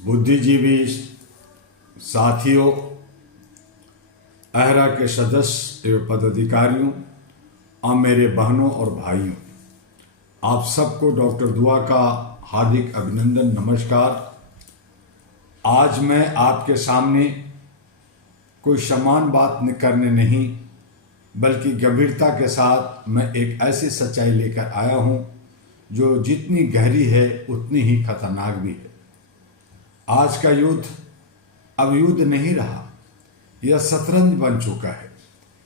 बुद्धिजीवी साथियों, अहरा के सदस्य एवं पदाधिकारियों और मेरे बहनों और भाइयों, आप सबको डॉक्टर दुआ का हार्दिक अभिनंदन, नमस्कार। आज मैं आपके सामने कोई समान बात करने नहीं बल्कि गंभीरता के साथ मैं एक ऐसी सच्चाई लेकर आया हूं जो जितनी गहरी है उतनी ही खतरनाक भी है। आज का युद्ध अब युद्ध नहीं रहा, यह शतरंज बन चुका है।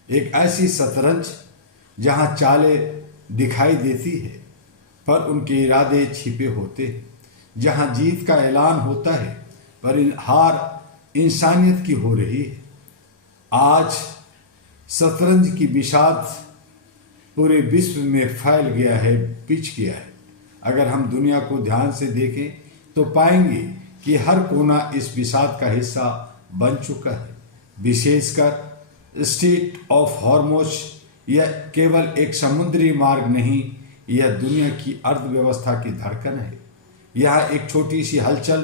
एक ऐसी शतरंज जहां चालें दिखाई देती है पर उनके इरादे छिपे होते हैं, जहां जीत का ऐलान होता है पर हार इंसानियत की हो रही है। आज शतरंज की विषाद पूरे विश्व में फैल गया है, पिच गया है। अगर हम दुनिया को ध्यान से देखें तो पाएंगे कि हर कोना इस विषाद का हिस्सा बन चुका है। विशेषकर स्ट्रेट ऑफ हॉर्मुज यह केवल एक समुद्री मार्ग नहीं, यह दुनिया की अर्थव्यवस्था की धड़कन है। यह एक छोटी सी हलचल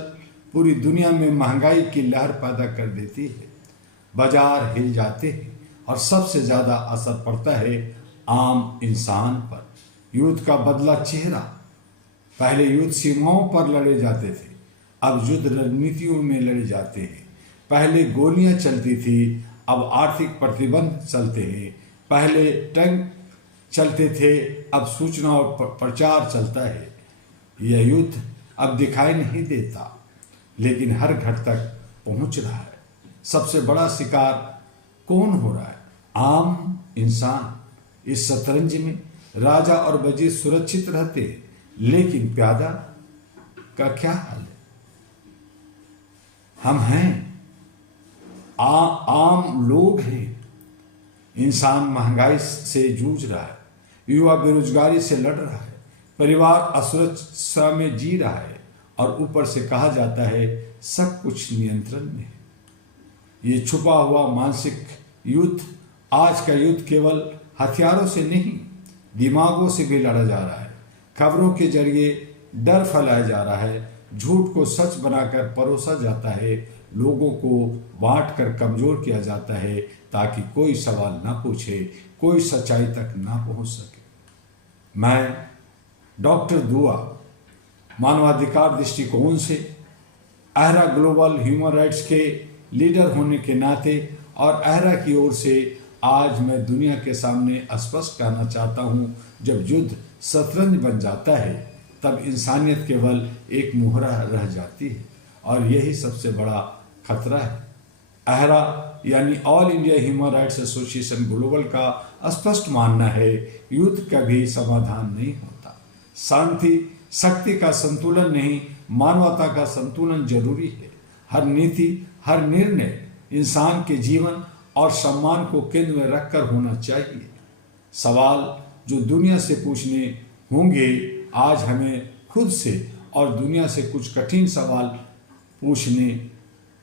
पूरी दुनिया में महंगाई की लहर पैदा कर देती है। बाजार हिल जाते हैं और सबसे ज्यादा असर पड़ता है आम इंसान पर। युद्ध का बदला चेहरा। पहले युद्ध सीमाओं पर लड़े जाते थे, अब युद्ध रणनीतियों में लड़े जाते हैं। पहले गोलियां चलती थी, अब आर्थिक प्रतिबंध चलते हैं। पहले टैंक चलते थे, अब सूचना और प्रचार चलता है। यह युद्ध अब दिखाई नहीं देता लेकिन हर घर तक पहुंच रहा है। सबसे बड़ा शिकार कौन हो रहा है? आम इंसान। इस शतरंज में राजा और वजीर सुरक्षित रहते हैं, लेकिन प्यादा का क्या हाल है? हम हैं, आम लोग हैं। इंसान महंगाई से जूझ रहा है, युवा बेरोजगारी से लड़ रहा है, परिवार असुरक्षा में जी रहा है और ऊपर से कहा जाता है सब कुछ नियंत्रण में है। ये छुपा हुआ मानसिक युद्ध, आज का युद्ध केवल हथियारों से नहीं, दिमागों से भी लड़ा जा रहा है। खबरों के जरिए डर फैलाया जा रहा है, झूठ को सच बनाकर परोसा जाता है, लोगों को बांट कर कमजोर किया जाता है ताकि कोई सवाल ना पूछे, कोई सच्चाई तक ना पहुंच सके। मैं डॉक्टर दुआ मानवाधिकार दृष्टिकोण से अहरा ग्लोबल ह्यूमन राइट्स के लीडर होने के नाते और अहरा की ओर से आज मैं दुनिया के सामने स्पष्ट कहना चाहता हूं, जब युद्ध शतरंज बन जाता है तब इंसानियत केवल एक मुहरा रह जाती है और यही सबसे बड़ा खतरा है। अहरा यानी all India human rights association global का स्पष्ट मानना है युद्ध कभी समाधान नहीं होता। शांति शक्ति का संतुलन नहीं, मानवता का संतुलन जरूरी है। हर नीति, हर निर्णय इंसान के जीवन और सम्मान को केंद्र में रखकर होना चाहिए। सवाल जो दुनिया से पूछने होंगे, आज हमें खुद से और दुनिया से कुछ कठिन सवाल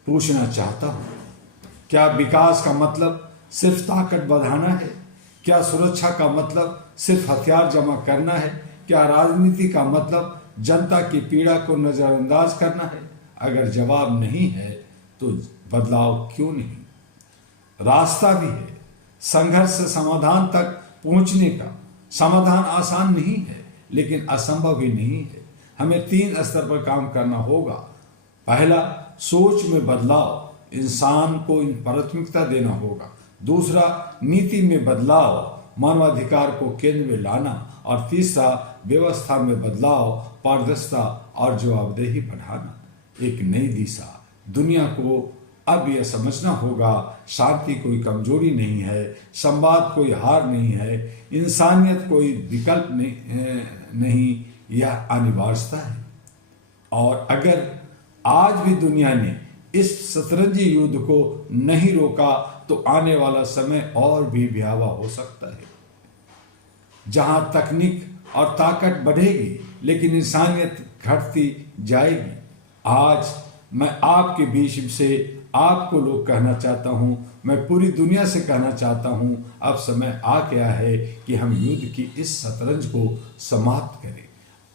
पूछना चाहता हूँ। क्या विकास का मतलब सिर्फ ताकत बढ़ाना है? क्या सुरक्षा का मतलब सिर्फ हथियार जमा करना है? क्या राजनीति का मतलब जनता की पीड़ा को नजरअंदाज करना है? अगर जवाब नहीं है तो बदलाव क्यों नहीं? रास्ता भी है। संघर्ष से समाधान तक पहुंचने का। समाधान आसान नहीं है लेकिन असंभव भी नहीं है। हमें 3 स्तर पर काम करना होगा। पहला, सोच में बदलाव, इंसान को प्राथमिकता देना होगा। दूसरा, नीति में बदलाव, मानवाधिकार को केंद्र में लाना। और तीसरा, व्यवस्था में बदलाव, पारदर्शिता और जवाबदेही बढ़ाना। एक नई दिशा। दुनिया को अब यह समझना होगा, शांति कोई कमजोरी नहीं है, संवाद कोई हार नहीं है, इंसानियत कोई विकल्प नहीं, यह अनिवार्यता है। और अगर आज भी दुनिया ने इस शतरंजी युद्ध को नहीं रोका तो आने वाला समय और भी भयावह हो सकता है, जहां तकनीक और ताकत बढ़ेगी लेकिन इंसानियत घटती जाएगी। आज मैं आपके बीच से आपको लोग कहना चाहता हूं, मैं पूरी दुनिया से कहना चाहता हूं, अब समय आ गया है कि हम युद्ध की इस शतरंज को समाप्त करें।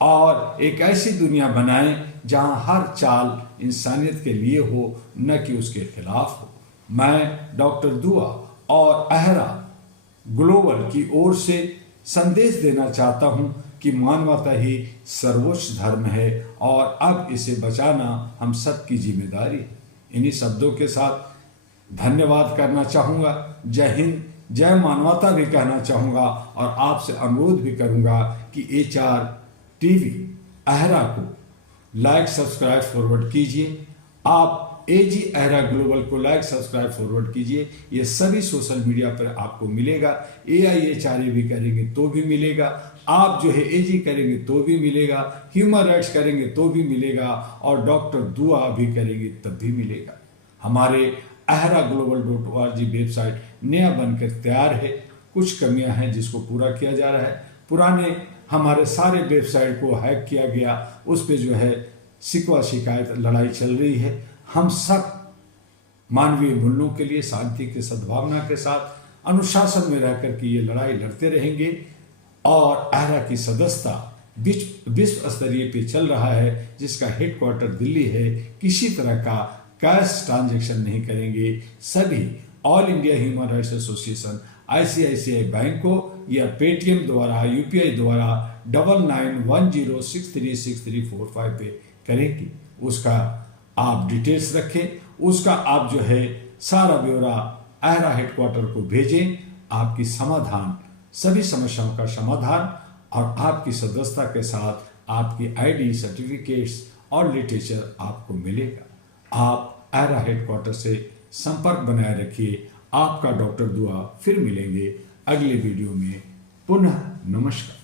और एक ऐसी दुनिया बनाएं जहां हर चाल इंसानियत के लिए हो, न कि उसके खिलाफ हो। मैं डॉक्टर दुआ और अहरा ग्लोबल की ओर से संदेश देना चाहता हूं कि मानवता ही सर्वोच्च धर्म है और अब इसे बचाना हम सबकी जिम्मेदारी है। इन्हीं शब्दों के साथ धन्यवाद करना चाहूँगा। जय हिंद, जय मानवता भी कहना चाहूँगा और आपसे अनुरोध भी करूँगा कि HR TV अहरा को लाइक सब्सक्राइब फॉरवर्ड कीजिए। आप AG अहरा ग्लोबल को लाइक सब्सक्राइब फॉरवर्ड कीजिए। ये सभी सोशल मीडिया पर आपको मिलेगा। AIHRA भी करेंगे तो भी मिलेगा, आप जो है AG करेंगे तो भी मिलेगा, ह्यूमन राइट्स करेंगे तो भी मिलेगा और डॉक्टर दुआ भी करेंगे तब भी मिलेगा। हमारे ahraglobal.org वेबसाइट नया बनकर तैयार है। कुछ कमियां हैं जिसको पूरा किया जा रहा है। पुराने हमारे सारे वेबसाइट को हैक किया गया, उस पे जो है शिकवा शिकायत लड़ाई चल रही है। हम सब मानवीय मूल्यों के लिए शांति की सद्भावना के साथ अनुशासन में रहकर के ये लड़ाई लड़ते रहेंगे और अहरा की सदस्यता विश्व स्तरीय पे चल रहा है, जिसका हेडक्वार्टर दिल्ली है। किसी तरह का कैश ट्रांजैक्शन नहीं करेंगे। सभी all India human rights association ICICI bank को या पेटीएम द्वारा, UPI द्वारा 9910636345 पे करेंगे। उसका आप डिटेल्स रखें, उसका आप जो है सारा ब्यौरा अहरा हेडक्वार्टर को भेजें। आपकी समाधान, सभी समस्याओं का समाधान और आपकी सदस्यता के साथ आपकी ID सर्टिफिकेट्स और लिटरेचर आपको मिलेगा। आप अहरा हेडक्वार्टर से संपर्क बनाए रखिए। आपका डॉक्टर दुआ। फिर मिलेंगे अगले वीडियो में। पुनः नमस्कार।